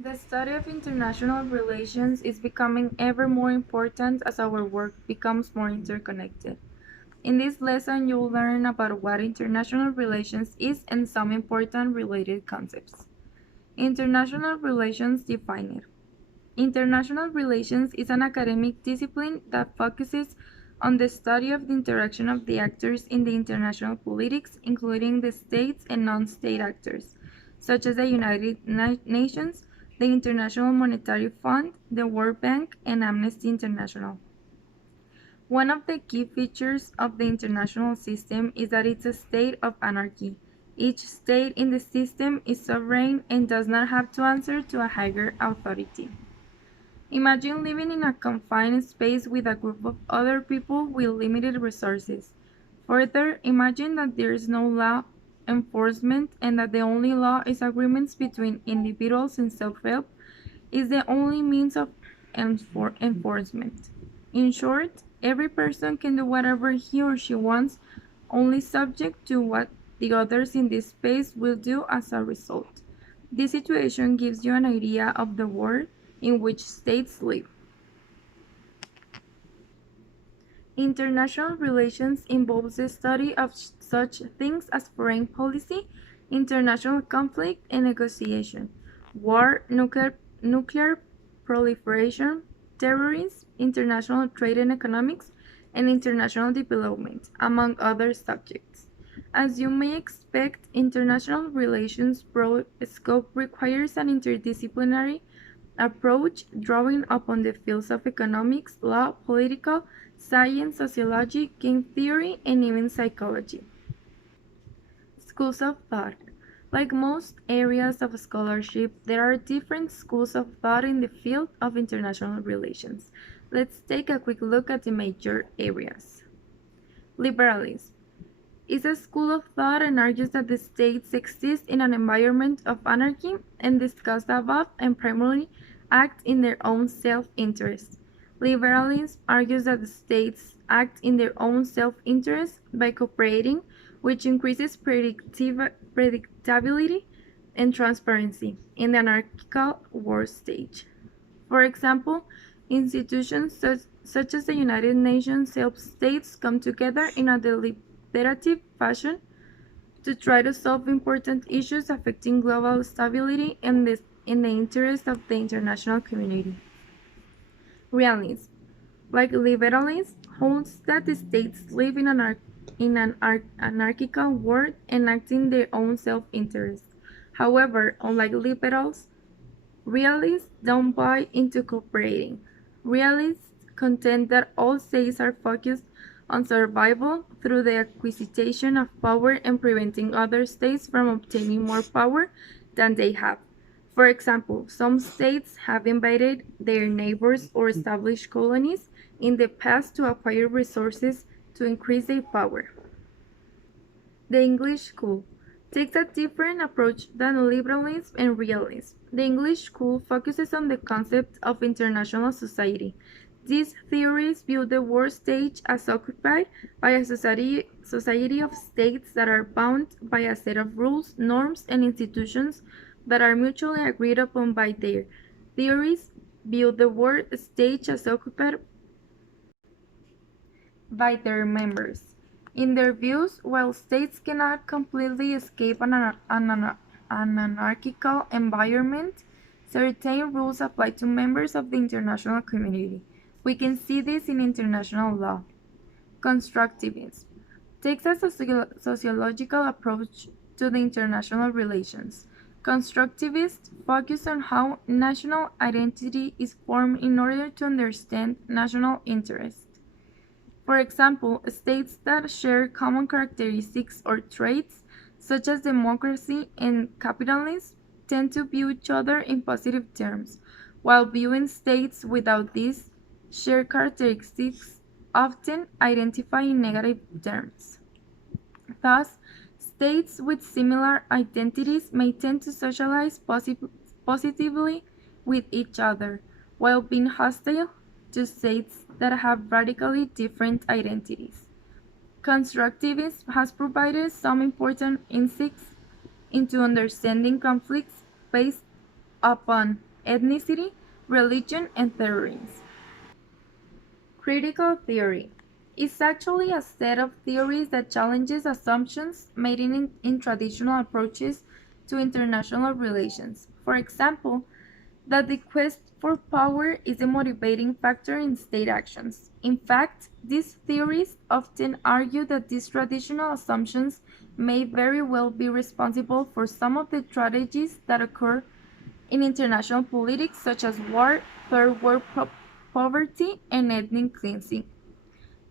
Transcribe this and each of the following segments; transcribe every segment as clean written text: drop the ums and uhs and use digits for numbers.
The study of international relations is becoming ever more important as our work becomes more interconnected. In this lesson, you'll learn about what international relations is and some important related concepts. International relations defined. International relations is an academic discipline that focuses on the study of the interaction of the actors in the international politics, including the states and non-state actors, such as the United Nations, the International Monetary Fund, the World Bank, and Amnesty International. One of the key features of the international system is that it's a state of anarchy. Each state in the system is sovereign and does not have to answer to a higher authority. Imagine living in a confined space with a group of other people with limited resources. Further, imagine that there is no law enforcement and that the only law is agreements between individuals and self-help is the only means of enforcement. In short, every person can do whatever he or she wants, only subject to what the others in this space will do as a result. This situation gives you an idea of the world in which states live. International relations involves the study of such things as foreign policy, international conflict and negotiation, war, nuclear proliferation, terrorism, international trade and economics, and international development, among other subjects. As you may expect, international relations broad scope requires an interdisciplinary approach drawing upon the fields of economics, law, political science, sociology, game theory, and even psychology. Schools of thought. Like most areas of scholarship, there are different schools of thought in the field of international relations. Let's take a quick look at the major areas. Liberalism is a school of thought and argues that the states exist in an environment of anarchy and discussed above and primarily act in their own self-interest. Liberalism argues that the states act in their own self-interest by cooperating, which increases predictability and transparency in the anarchical war stage. For example, institutions such as the United Nations help states come together in a deliberative fashion to try to solve important issues affecting global stability in the interest of the international community. Realism, like liberalism, holds that the states live in an anarchical world and act in their own self-interest. However, unlike liberals, realists don't buy into cooperating. Realists contend that all states are focused on survival through the acquisition of power and preventing other states from obtaining more power than they have. For example, some states have invaded their neighbors or established colonies in the past to acquire resources to increase their power. The English school takes a different approach than liberalism and realism. The English school focuses on the concept of international society. These theories view the world stage as occupied by a society of states that are bound by a set of rules, norms, and institutions that are mutually agreed upon by their theories view the world stage as occupied by their members. In their views, while states cannot completely escape an anarchical environment, certain rules apply to members of the international community. We can see this in international law. Constructivism takes a sociological approach to the international relations. Constructivists focus on how national identity is formed in order to understand national interests. For example, states that share common characteristics or traits, such as democracy and capitalism, tend to view each other in positive terms, while viewing states without these shared characteristics often identify in negative terms. Thus, states with similar identities may tend to socialize positively with each other, while being hostile to states that have radically different identities. Constructivism has provided some important insights into understanding conflicts based upon ethnicity, religion, and theories. Critical theory is actually a set of theories that challenges assumptions made in traditional approaches to international relations. For example, that the quest for power is a motivating factor in state actions. In fact, these theories often argue that these traditional assumptions may very well be responsible for some of the tragedies that occur in international politics, such as war, third world poverty, and ethnic cleansing.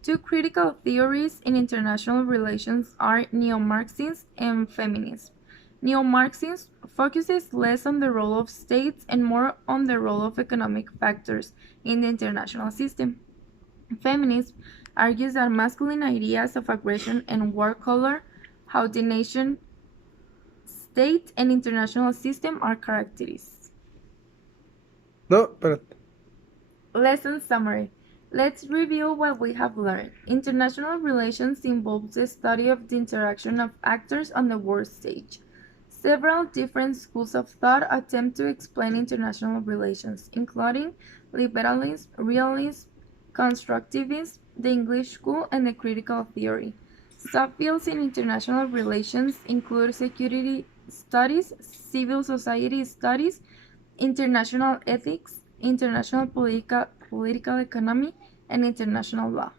Two critical theories in international relations are neo-Marxism and feminism. Neo-Marxism focuses less on the role of states and more on the role of economic factors in the international system. Feminism argues that masculine ideas of aggression and war color how the nation, state, and international system are characterized. No, espérate. Lesson summary. Let's review what we have learned. International relations involves the study of the interaction of actors on the world stage. Several different schools of thought attempt to explain international relations, including liberalism, realism, constructivism, the English school, and the critical theory. Subfields in international relations include security studies, civil society studies, international ethics, international political economy, and international law.